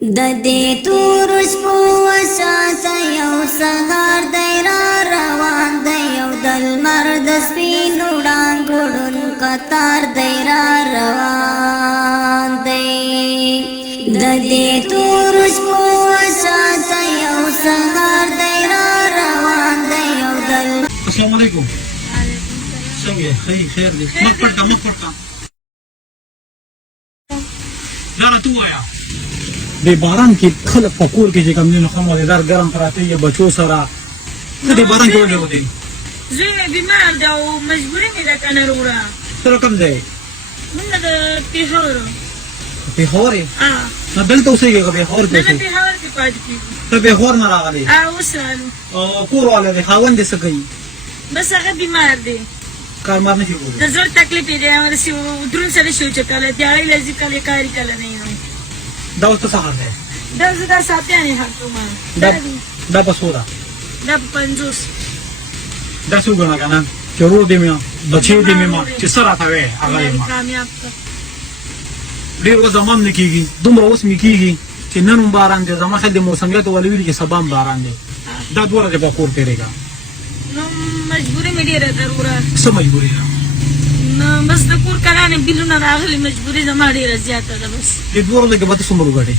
د دې تور شپو وساته یو سهار دی را روان دی یو د لمر د سپینو وړانګو ړوند قطار دی را روان دی د دې تور شپو وساته یو سهار دی را روان دی یو د السلام علیکم. څنګه خیر دی؟ مخ پټه دا تو وایا د باران کې خلک په کور کې چې کوم نه خمودار ګرم پراته یا بچو سره د باران کې ولې ودی زه بیمار دا او مجبورې مې ده کنه وروره سره کوم دی موږ د پیښور پیښور نه دلته اوسېږي که پیښور کې نه اوسېږي پیښور کې پاتې کېږو ته پیښور نه راغلی اوس رالو او کور والا دی خاوند دې څه کوي بس هغه بیمار دی کار مار نه کوي د زړه تکلیف یې دی هغسې دروند سره شي وچتلی دیاړی له ځي کله کاري کله نه نو دا اوس څه سهار دی دا زه دا ساتیانې حق کوم دا په څو ده دا په 50 دا څه وګڼه که نه چې ورور دې مې بچی دې مې ما چې څه راته وایې هغه یې ما کامیاب کړه ډېر وخت زما هم نه کېږي دومره اوس مې کېږي چې نن هم باران دی زما خیال د موسمیاتو والې ویلي چې سبا هم باران دی دا دوه ورځې په کور تېرېږه نو مجبوري مې ډېره ده وروره څه مجبوري ده نو بس د کور کلانې بیلونه راغلي مجبوري زما ډېره زیاته ده بس دې دوه ورځو کې به ته څومره وګټې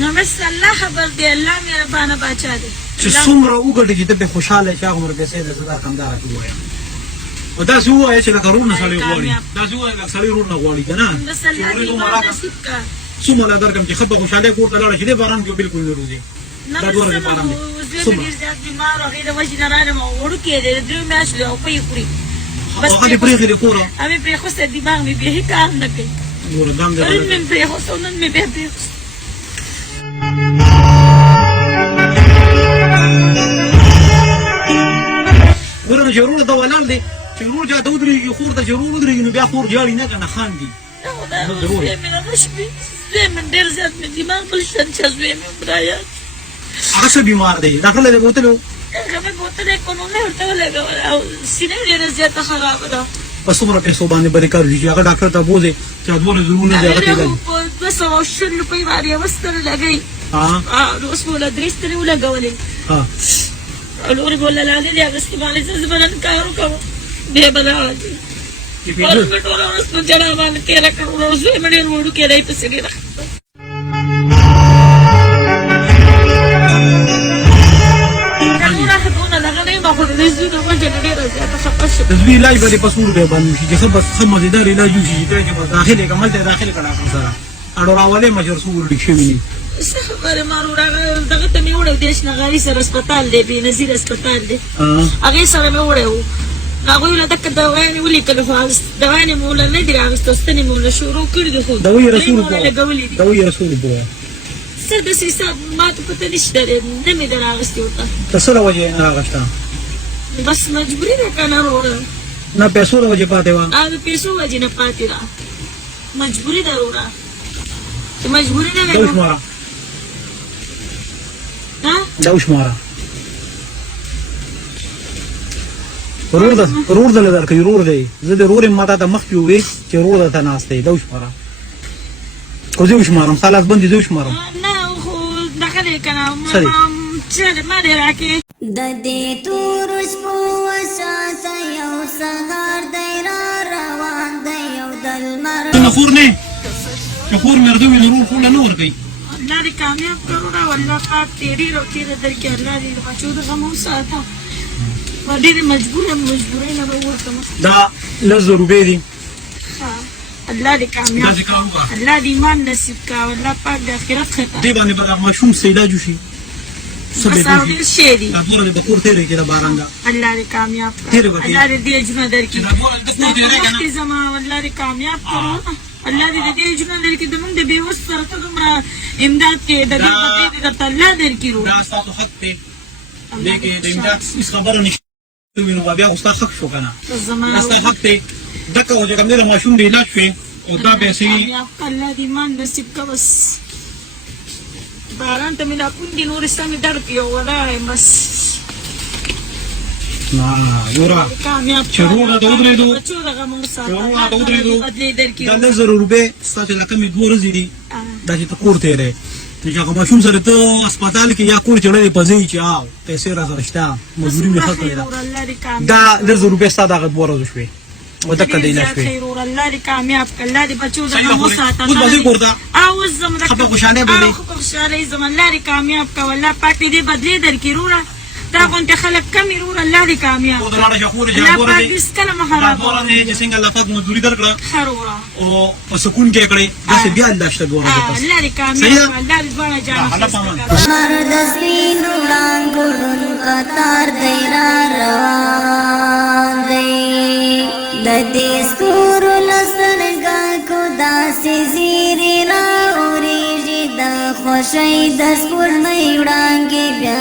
نو بس الله خبر دی الله مهربانه باچا دی چې څومره وګټې چې ته پرې خوشحاله یې چې هغومره پیسې ده زه دا کمداره کې ووایم او داسې ووایه چې لکه رور نه سړی غواړي داسې ووایه لکه سړی رور نه غواړي که نه بس الله دې ایمان نصیب کړه څومره درکړم چې ښه په خوشحالۍ کور ته لاړه چې دې باران کې بلکل نه روځي نه دا بس دوه ورځې باران دی زه ډېر زیات بیمار او هغې د وجې نه راغلم او وړوکی دی د 3 میاشتو دی او پۍ خوري هغه دې پرېښې دې کوره همې پرېښوستی دماغ مې بیخي کار نه کوي ګوره دا هم دې پرون مې پرېښوسته او نن مې بیا پرېښوسته ګوره نو چې ورور ته ولاړ دی چې ورور چا ته ودرېږي خور ته چې ورور ودرېږي نو بیا خور ژاړي نه که نه خاندي زوی مې نه شوي زوی مې ډېر زیات مې دماغ بل شان چې زوی مې برایات هغه څه بیمار دی ډاکټر له دې بوتلو هغه مې بوتل یې کړو مې ورته ولګوله او سینه ډېره زیاته خرابه ده په څومره پیسو باندې به دې کار وشي چې هغه ډاکټر ته بوځې چې دوه ورځې ورونه دي هغه ته لګي په 220 روپۍ باندې یوه ستنه لګوي نو اوس مې له 3 ستنې ولګولې لورې به له لالې دې اخېستې باندې زه به نن کار وکړم بیا به لاړه ځي پرون مې ټوله ورځ په جړا باندې تېره کړو نو زوی مې ډېر وړوکی دی پسې ډېره د زوی علاج به دې په څو روپۍ باندې وشي چې ښه بس ښه مزېدار علاج وشي چې ته چې بس داخل یې که هلته یې داخل کړه ډاکټر سره اړو راولې مچر څو ورډېک شوي دي څه خبرې ما ورور هغه دغه ته مې وړی دیش نغاري سره هسپتال دی بېنظیر هسپتال دی هغې سره مې وړی و هغوی له دکه دوايانې ولیکلې خو دوايانې مې ورله نه دي راغېسته ستنې مې ورله شروع کړي دي خو دوی رسول لګولې دي دوی رسول بوه څه داسې حساب ما ته پته نه شته دی نه مې ده راغېستې ورته ته څه له وجې نه راغسته بس مجبوري ده که نه وروره نه پیسو له وجې پاتې وه د پیسو وجې نه پاتې ده مجبوري ده وروره چې مجبوري نه دا وشماره دا وشماره ورور دله درکوي ورور دی زه د ورور یم ما تا ته مخکې وویل چې ورور درته ناست دی دا وشماره خو زه وشمارم ستا لاس بند دي زه وشمارم نه خو دغه دی که نه څه دی ما دې راکړې د دې تور شپو وساته یو سهار دی را روان دی یو د لمر نه خور نه چې خور مې ورته وویل ورور خور له نه ورکوي الله دې کامیاب کړو وروره والله پاک دې ډېره تېره درکړي الله دې د بچو د غم وساته ډېرې مجبورۍ نه به وورکړم دا 10 روپۍ دي الله دې کامیاب داسې کار وکړه الله دې ایمان نصیب کړه والله پاک د آخرت ښه کړه دې باندې به د ماشوم څه علاج وشي څه به بس او ډېر شی دي دا دومره دې به کور تېرې کړي د باران ده الله دې کامیاب تېرې به کړه الله دې دې اجرونه درکړي دا دومره دې کور تېرې که نه زما والله دې کامیاب کړو الله دې دې اجرونه درکړي زموږ د بېوس سره ته دومره امداد کوې د دې بدلې دې درته الله درکړي دا ستاسو حق دی دې کې د امداد هېڅ خبره نشته وینو بیا خو ستا حق شو که نه دا ستا حق دی دکه و چې کوم دی د ماشوم د علاج شوې او دا پیسې الله دې ایمان نصیب کړه بس باران ته مې دا پوندې نورې سمې درکړي او ولاړه یم بس ګوره چې روغ راته ودرېدو بچو د غم وساته چې روغ راته ودرېدو بدلې درکړي دا 10,000 روپۍ ستا چې له کمې 2 ورځې دي دا چې ته کور تیرې چې هغه ماشوم سره ته هسپتال کې یا کور چړې په ځای چې او پیسې راځه شته مزدوري مې خلک دا 1000 روپۍ ستا دغه بوره شوې و دکه دی لاش خیر ور الله دې کامیاب کړه الله دې بچو صحیح دغه خو وساته اوس به زه کور ته او زم دغه خپه خوشاله به دی. خوشاله زم الله دې کامیاب کړه الله پاک دې بدلی درکې رورا دا غونډه خلک کم رور الله دې کامیاب او دلاړه شخور الله جابور پاک دی دې سکله دا مهربان بوره نه چې څنګه الله پاک مزدوري درکړه خرورا او په سکون کې کړی داسې بیا الله شته بوره ده الله دې کامیاب الله دې ځوانه جان الله پامان مرد سپینو ړانګړون قطار دی را روان دی د دې ستورو له سترګکو داسې زیرې راوریږي د خوښۍ د سپوږمۍ وړانګې بیا